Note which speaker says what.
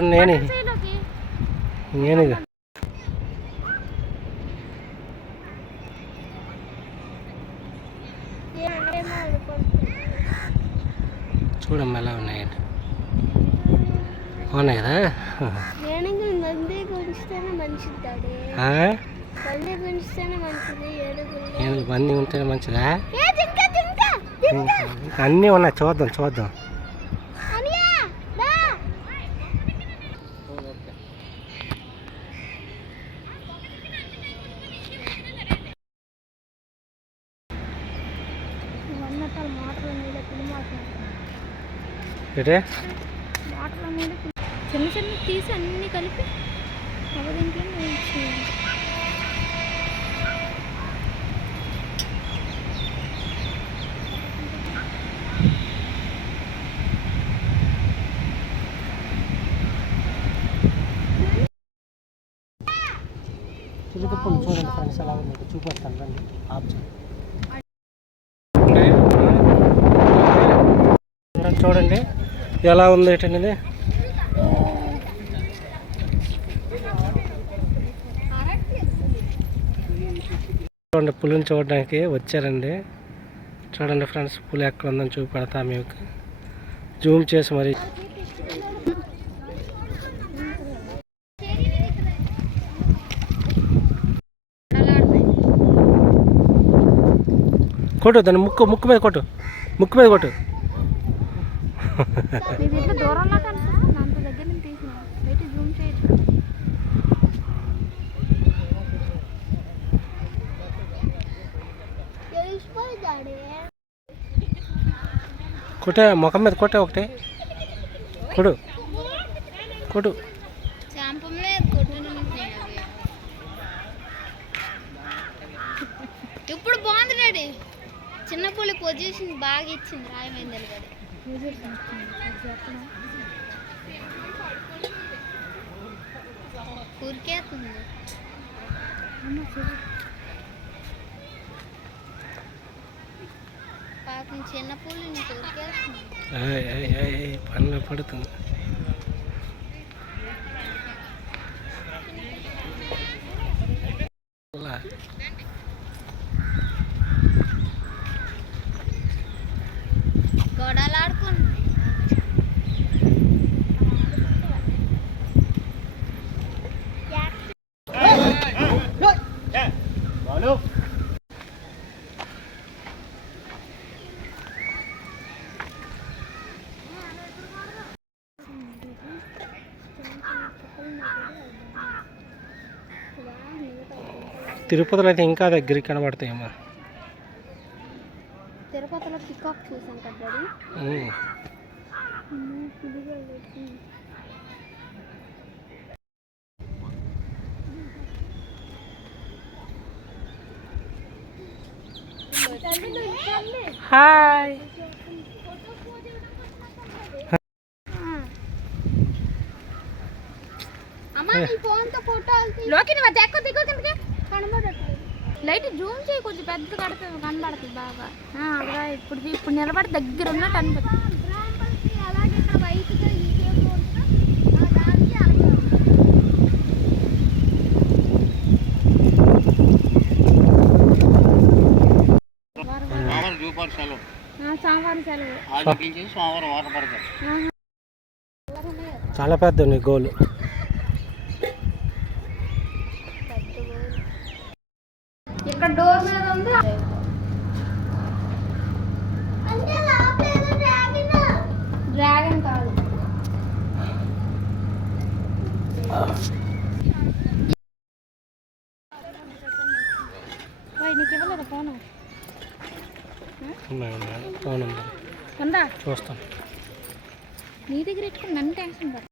Speaker 1: నేను. నేను. ఇక. చూడమ్మా ఎలా ఉన్నాయండి బాగున్నాయి కదా?
Speaker 2: ఏనుగులు
Speaker 1: ఏనుగులు బండి ఉంటే. మంచిదా? అన్నీ ఉన్నాయి చూద్దాం చూద్దాం. ఏంటే?
Speaker 2: మోటార్ల మీద చిన్న చిన్న తీసి అన్ని కలిపి వేయించేయాలి.
Speaker 1: చిరుతపులు చూడండి ఫ్రెండ్స్ ఎలా ఉంది. చూపిస్తాను రండి. చూడండి. ఎలా ఉంది ఏంటండి చూడండి పులిని చూడడానికి వచ్చారండి. చూడండి ఫ్రెండ్స్ పులి ఎక్కడ ఉందని చూపెడతా మీకు. జూమ్ చేసి మరి. కొట్టు దాన్ని ముక్కు ముక్కు మీద కొట్టు. ముక్కు మీద కొట్టు.
Speaker 2: దూరంలో దగ్గర నుంచి జూమ్ చేయొచ్చు
Speaker 1: కొట్టే ముఖం మీద కొట్టే ఒకటి. కొడు. కొడు.
Speaker 2: ఇప్పుడు బాగుంది డాడీ. చిన్న పులి పొజిషన్ బాగా ఇచ్చింది రాయమైంది నిలబడి ఊరికేస్తుంది పాపం చిన్న పులి నీకు ఊరికేస్తుంది
Speaker 1: ఏయ్, ఏయ్, ఏయ్, ఏయ్, పనిలో పడుతుంది అలా. తిరుపతిలో అయితే ఇంకా దగ్గరికి కనబడతాయేమో
Speaker 2: తిరుపతిలో పికాక్ చూసాం కదా.
Speaker 1: హాయ్
Speaker 2: అమ్మా నీ ఫోన్తో ఫోటో లోకి నువ్వు ఎక్క దిగు కిందకి కనబడట్లేదు. లైట్ జూమ్ చేయి కొంచెం పెద్ద కడుతుంది కనబడుతుంది బాగా. అలా ఇప్పుడు ఇప్పుడు నిలబడి దగ్గర ఉన్నట్టు అనిపిస్తుంది. అలాగే ఇక్కడ వైట్గా ఇక్కడ డోర్ మీద ఉంది. డ్రాగన్ కాదు. నీకు ఇవ్వలేదా ఫోన్?
Speaker 1: ఫోన్ ఉంది.
Speaker 2: నీ దగ్గర పెట్టుకుని నన్ను టెన్షన్ పడ